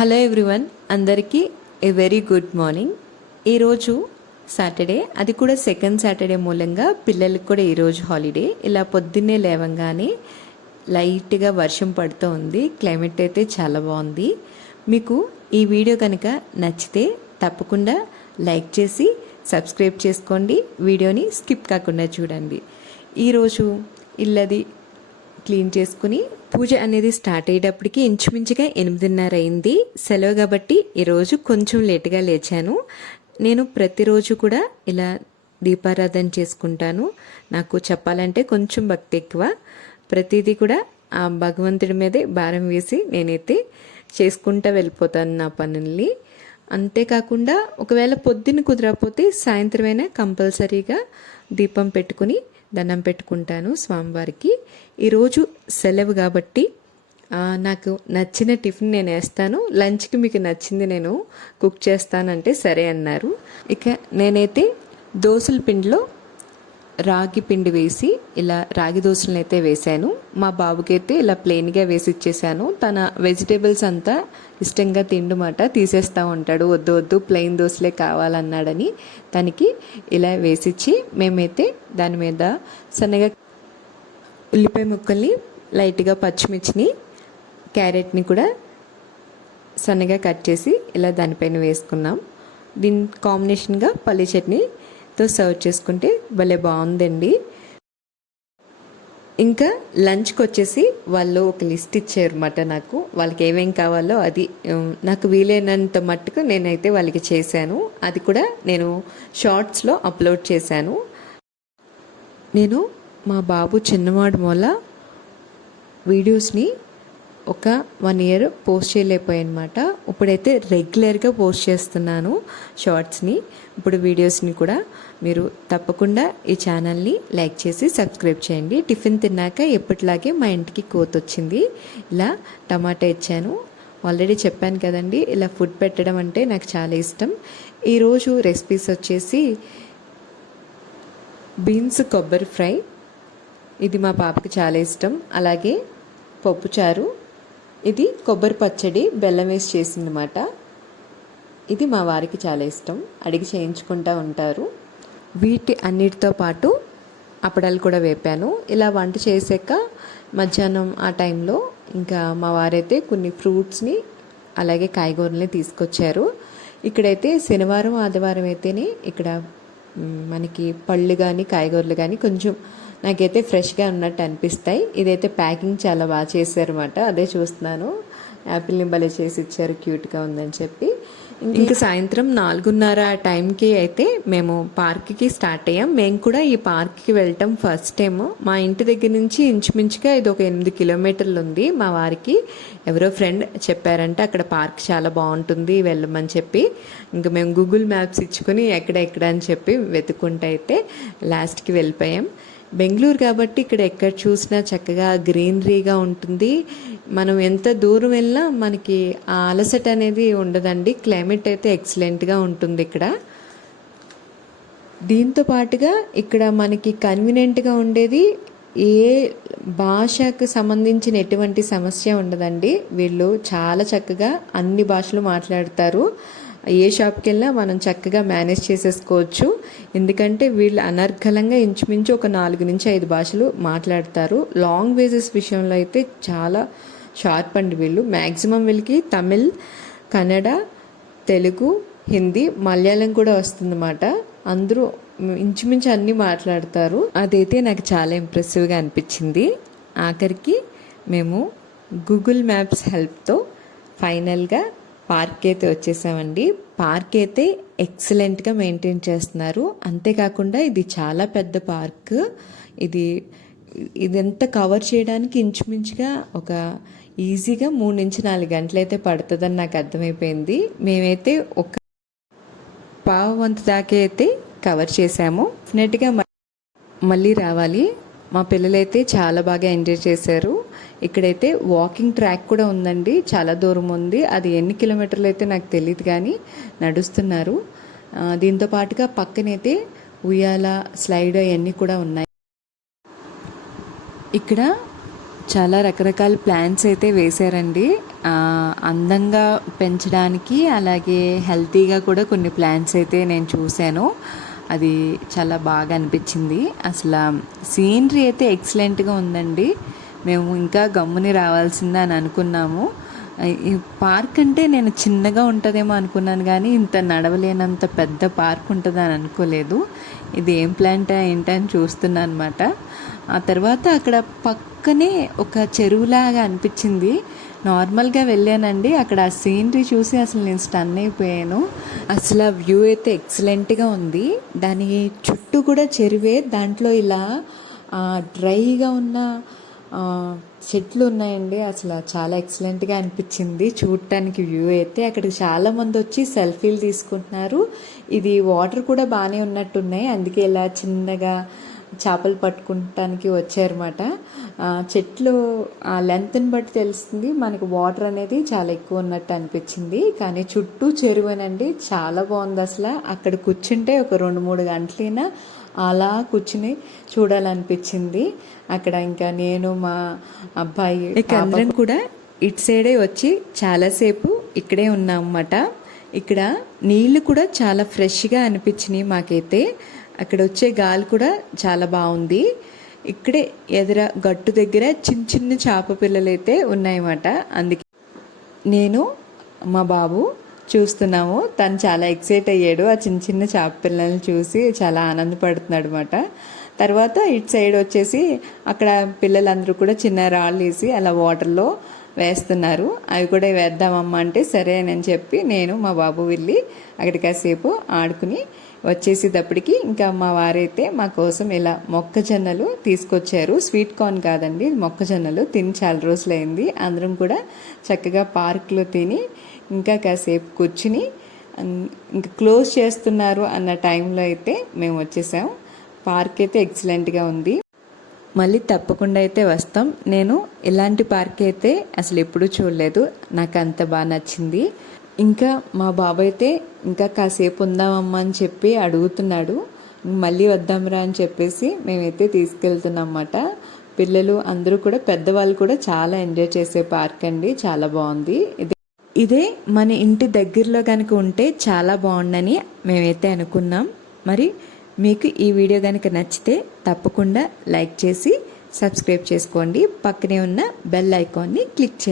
Hello everyone అందరికీ a very good morning ఈరోజు Saturday అది కూడా సెకండ్ సాటర్డే మూలంగా పిల్లలకు కూడా ఈరోజు హాలిడే ఇలా పొద్దున్నే లేవంగానే లైట్గా వర్షం పడుతూ ఉంది. క్లైమేట్ అయితే చాలా బాగుంది. మీకు ఈ వీడియో కనుక నచ్చితే తప్పకుండా లైక్ చేసి సబ్స్క్రైబ్ చేసుకోండి. వీడియోని స్కిప్ కాకుండా చూడండి. ఈరోజు ఇల్లది క్లీన్ చేసుకుని పూజ అనేది స్టార్ట్ అయ్యేటప్పటికి ఇంచుమించుగా ఎనిమిదిన్నర అయింది. సెలవు కాబట్టి ఈరోజు కొంచెం లేటుగా లేచాను. నేను ప్రతిరోజు కూడా ఇలా దీపారాధన చేసుకుంటాను. నాకు చెప్పాలంటే కొంచెం భక్తి ఎక్కువ. ప్రతిదీ కూడా ఆ భగవంతుడి మీదే భారం వేసి నేనైతే చేసుకుంటా వెళ్ళిపోతాను నా పనుల్ని. అంతేకాకుండా ఒకవేళ పొద్దున్న కుదరకపోతే సాయంత్రమైనా కంపల్సరీగా దీపం పెట్టుకుని దండం పెట్టుకుంటాను స్వామివారికి. ఈరోజు సెలవు కాబట్టి నాకు నచ్చిన టిఫిన్ నేను వేస్తాను. లంచ్కి మీకు నచ్చింది నేను కుక్ చేస్తానంటే సరే అన్నారు. ఇక నేనైతే దోసల పిండిలో రాగి పిండి వేసి ఇలా రాగి దోశలను అయితే వేశాను. మా బాబుకి అయితే ఇలా ప్లెయిన్గా వేసి ఇచ్చేసాను. తన వెజిటేబుల్స్ అంతా ఇష్టంగా తిండుమాట తీసేస్తూ ఉంటాడు. వద్దు వద్దు ప్లెయిన్ దోశలే కావాలన్నాడని తనకి ఇలా వేసిచ్చి మేమైతే దాని మీద సన్నగా ఉల్లిపాయ ముక్కల్ని లైట్గా పచ్చిమిర్చిని క్యారెట్ని కూడా సన్నగా కట్ చేసి ఇలా దానిపైన వేసుకున్నాం. దీని కాంబినేషన్గా పల్లి చట్నీతో సర్వ్ చేసుకుంటే భలే బాగుందండి. ఇంకా లంచ్కి వచ్చేసి వాళ్ళు ఒక లిస్ట్ ఇచ్చారన్నమాట నాకు. వాళ్ళకి ఏమేం కావాలో అది నాకు వీలైనంత మట్టుకు నేనైతే వాళ్ళకి చేశాను. అది కూడా నేను షార్ట్స్లో అప్లోడ్ చేశాను. నేను మా బాబు చిన్నవాడు మూల వీడియోస్ని ఒక వన్ ఇయర్ పోస్ట్ చేయలేకపోయానమాట. ఇప్పుడైతే రెగ్యులర్గా పోస్ట్ చేస్తున్నాను షార్ట్స్ని ఇప్పుడు వీడియోస్ని కూడా మీరు తప్పకుండా ఈ ఛానల్ని లైక్ చేసి సబ్స్క్రైబ్ చేయండి. టిఫిన్ తిన్నాక ఎప్పటిలాగే మా ఇంటికి కోత వచ్చింది. ఇలా టమాటా ఇచ్చాను. ఆల్రెడీ చెప్పాను కదండి ఇలా ఫుడ్ పెట్టడం అంటే నాకు చాలా ఇష్టం. ఈరోజు రెసిపీస్ వచ్చేసి బీన్స్ కొబ్బరి ఫ్రై. ఇది మా పాపకి చాలా ఇష్టం. అలాగే పప్పుచారు ఇది కొబ్బరి పచ్చడి బెల్లం వేసి చేసిందన్నమాట. ఇది మా వారికి చాలా ఇష్టం. అడిగి చేయించుకుంటూ ఉంటారు. వీటి అన్నిటితో పాటు అప్పడాలు కూడా వేపాను. ఇలా వంట చేసాక మధ్యాహ్నం ఆ టైంలో ఇంకా మా వారైతే కొన్ని ఫ్రూట్స్ని అలాగే కాయగూరల్ని తీసుకొచ్చారు. ఇక్కడైతే శనివారం ఆదివారం అయితేనే ఇక్కడ మనకి పళ్ళు కానీ కాయగూరలు కానీ కొంచెం నాకైతే ఫ్రెష్గా ఉన్నట్టు అనిపిస్తాయి. ఇదైతే ప్యాకింగ్ చాలా బాగా చేశారన్నమాట. అదే చూస్తున్నాను. యాపిల్ని భలే చేసి ఇచ్చారు క్యూట్గా ఉందని చెప్పి. ఇంకా సాయంత్రం నాలుగున్నర టైంకి అయితే మేము పార్క్కి స్టార్ట్ అయ్యాం. మేము కూడా ఈ పార్క్కి వెళ్ళటం ఫస్ట్ టైం. మా ఇంటి దగ్గర నుంచి ఇంచుమించుగా ఇది ఒక ఎనిమిది కిలోమీటర్లు ఉంది. మా వారికి ఎవరో ఫ్రెండ్ చెప్పారంటే అక్కడ పార్క్ చాలా బాగుంటుంది వెళ్ళమని చెప్పి. ఇంకా మేము గూగుల్ మ్యాప్స్ ఇచ్చుకొని ఎక్కడ ఎక్కడ అని చెప్పి వెతుక్కుంటే అయితే లాస్ట్కి వెళ్ళిపోయాం. బెంగళూరు కాబట్టి ఇక్కడ ఎక్కడ చూసినా చక్కగా గ్రీనరీగా ఉంటుంది. మనం ఎంత దూరం వెళ్ళినా మనకి ఆ అలసట అనేది ఉండదండి. క్లైమేట్ అయితే ఎక్సలెంట్గా ఉంటుంది ఇక్కడ. దీంతో పాటుగా ఇక్కడ మనకి కన్వీనియంట్గా ఉండేది ఏ భాషకు సంబంధించిన ఎటువంటి సమస్య ఉండదండి. వీళ్ళు చాలా చక్కగా అన్ని భాషలు మాట్లాడతారు. ఏ షాప్కి వెళ్ళినా మనం చక్కగా మేనేజ్ చేసేసుకోవచ్చు. ఎందుకంటే వీళ్ళు అనర్గళంగా ఇంచుమించు ఒక నాలుగు నుంచి ఐదు భాషలు మాట్లాడతారు. లాంగ్ వేజెస్ విషయంలో అయితే చాలా షార్ప్ అండి వీళ్ళు. మ్యాక్సిమం వీళ్ళకి తమిళ్ కన్నడ తెలుగు హిందీ మలయాళం కూడా వస్తుందన్నమాట. అందరూ ఇంచుమించు అన్నీ మాట్లాడతారు. అదైతే నాకు చాలా ఇంప్రెసివ్గా అనిపించింది. ఆఖరికి మేము గూగుల్ మ్యాప్స్ హెల్ప్తో ఫైనల్గా పార్క్ అయితే వచ్చేసామండి. పార్క్ అయితే ఎక్సలెంట్గా మెయింటైన్ చేస్తున్నారు. అంతేకాకుండా ఇది చాలా పెద్ద పార్క్. ఇది ఇదంతా కవర్ చేయడానికి ఇంచుమించుగా ఒక ఈజీగా మూడు నుంచి నాలుగు గంటలు అయితే పడుతుందని నాకు అర్థమైపోయింది. మేమైతే ఒక పావు వంతు దాకా అయితే కవర్ చేసాము. డెఫినెట్గా మళ్ళీ రావాలి. మా పిల్లలైతే చాలా బాగా ఎంజాయ్ చేశారు. ఇక్కడైతే వాకింగ్ ట్రాక్ కూడా ఉందండి. చాలా దూరం ఉంది. అది ఎన్ని కిలోమీటర్లు అయితే నాకు తెలియదు కానీ నడుస్తున్నారు. దీంతో పాటుగా పక్కనైతే ఉయ్యాల స్లైడ్ అవన్నీ కూడా ఉన్నాయి. ఇక్కడ చాలా రకరకాల ప్లాన్స్ అయితే వేశారండి. అందంగా పెంచడానికి అలాగే హెల్తీగా కూడా కొన్ని ప్లాంట్స్ అయితే నేను చూశాను. అది చాలా బాగా అనిపించింది. అసలు సీనరీ అయితే ఎక్సలెంట్గా ఉందండి. మేము ఇంకా గమ్ముని రావాల్సిందే అని అనుకున్నాము. ఈ పార్క్ అంటే నేను చిన్నగా ఉంటుందేమో అనుకున్నాను కానీ ఇంత నడవలేనంత పెద్ద పార్క్ ఉంటుందని అనుకోలేదు. ఇది ఏం ప్లాంట్ ఏంటని చూస్తున్నాను అనమాట ఆ తర్వాత అక్కడ పక్కనే ఒక చెరువులాగా అనిపించింది. నార్మల్గా వెళ్ళానండి. అక్కడ ఆ సీనరీ చూసి అసలు నేను స్టన్ అయిపోయాను. అసలు ఆ వ్యూ అయితే ఎక్సలెంట్గా ఉంది. దాని చుట్టూ కూడా చెరువే. దాంట్లో ఇలా డ్రైగా ఉన్న చెట్లు ఉన్నాయండి. అసలు చాలా ఎక్సలెంట్గా అనిపించింది. చూడటానికి వ్యూ అయితే. అక్కడికి చాలామంది వచ్చి సెల్ఫీలు తీసుకుంటున్నారు. ఇది వాటర్ కూడా బాగానే ఉన్నట్టున్నాయి. అందుకే ఇలా చిన్నగా చేపలు పట్టుకుంటానికి వచ్చారన్నమాట. చెట్లు ఆ లెంత్ని బట్టి తెలుస్తుంది. మనకి వాటర్ అనేది చాలా ఎక్కువ ఉన్నట్టు అనిపించింది. కానీ చుట్టూ చెరువునండి. చాలా బాగుంది అసలు. అక్కడ కూర్చుంటే ఒక రెండు మూడు గంటలైనా అలా కూర్చుని చూడాలనిపించింది. అక్కడ ఇంకా నేను మా అబ్బాయి అందరం కూడా ఇటు సైడే వచ్చి చాలాసేపు ఇక్కడే ఉన్నామన్నమాట ఇక్కడ నీళ్ళు కూడా చాలా ఫ్రెష్గా అనిపించినాయి మాకైతే. అక్కడ వచ్చే గాలి కూడా చాలా బాగుంది. ఇక్కడే ఎదుర గట్టు దగ్గర చిన్న చిన్న చేప పిల్లలైతే అయితే ఉన్నాయన్నమాట. అందుకే నేను మా బాబు చూస్తున్నాము. తను చాలా ఎక్సైట్ అయ్యాడు. ఆ చిన్న చిన్న చేప పిల్లల్ని చూసి చాలా ఆనందపడుతున్నాడు అనమాట తర్వాత ఇటు సైడ్ వచ్చేసి అక్కడ పిల్లలందరూ కూడా చిన్న రాళ్ళు వేసి అలా వాటర్లో వేస్తున్నారు. అవి కూడా వేద్దామమ్మా అంటే సరే అని చెప్పి నేను మా బాబు వెళ్ళి అక్కడికి కాసేపు ఆడుకుని వచ్చేసేటప్పటికి ఇంకా మా వారైతే మా కోసం ఇలా మొక్కజొన్నలు తీసుకొచ్చారు. స్వీట్ కార్న్ కాదండి మొక్కజొన్నలు. తిని చాలా రోజులైంది. అందరం కూడా చక్కగా పార్క్లో తిని ఇంకా కాసేపు కూర్చుని ఇంకా క్లోజ్ చేస్తున్నారు అన్న టైంలో అయితే మేము వచ్చేసాం. పార్క్ అయితే ఎక్సలెంట్గా ఉంది. మళ్ళీ తప్పకుండా అయితే వస్తాం. నేను ఇలాంటి పార్క్ అయితే అసలు ఎప్పుడూ చూడలేదు. నాకు అంత బాగా నచ్చింది. ఇంకా మా బాబాయ్ అయితే ఇంకా కాసేపు ఉందామమ్మా అని చెప్పి అడుగుతున్నాడు. మళ్ళీ వద్దాంరా అని చెప్పేసి మేమైతే తీసుకెళ్తున్నాం అన్నమాట పిల్లలు అందరూ కూడా పెద్దవాళ్ళు కూడా చాలా ఎంజాయ్ చేసే పార్క్ అండి. చాలా బాగుంది. ఇది ఇదే మన ఇంటి దగ్గరలో కనుక ఉంటే చాలా బాగుండని మేమైతే అనుకున్నాం. మరి మీకు ఈ వీడియో కనుక నచ్చితే తప్పకుండా లైక్ చేసి సబ్స్క్రైబ్ చేసుకోండి. పక్కనే ఉన్న బెల్ ఐకాన్ని క్లిక్ చేయండి.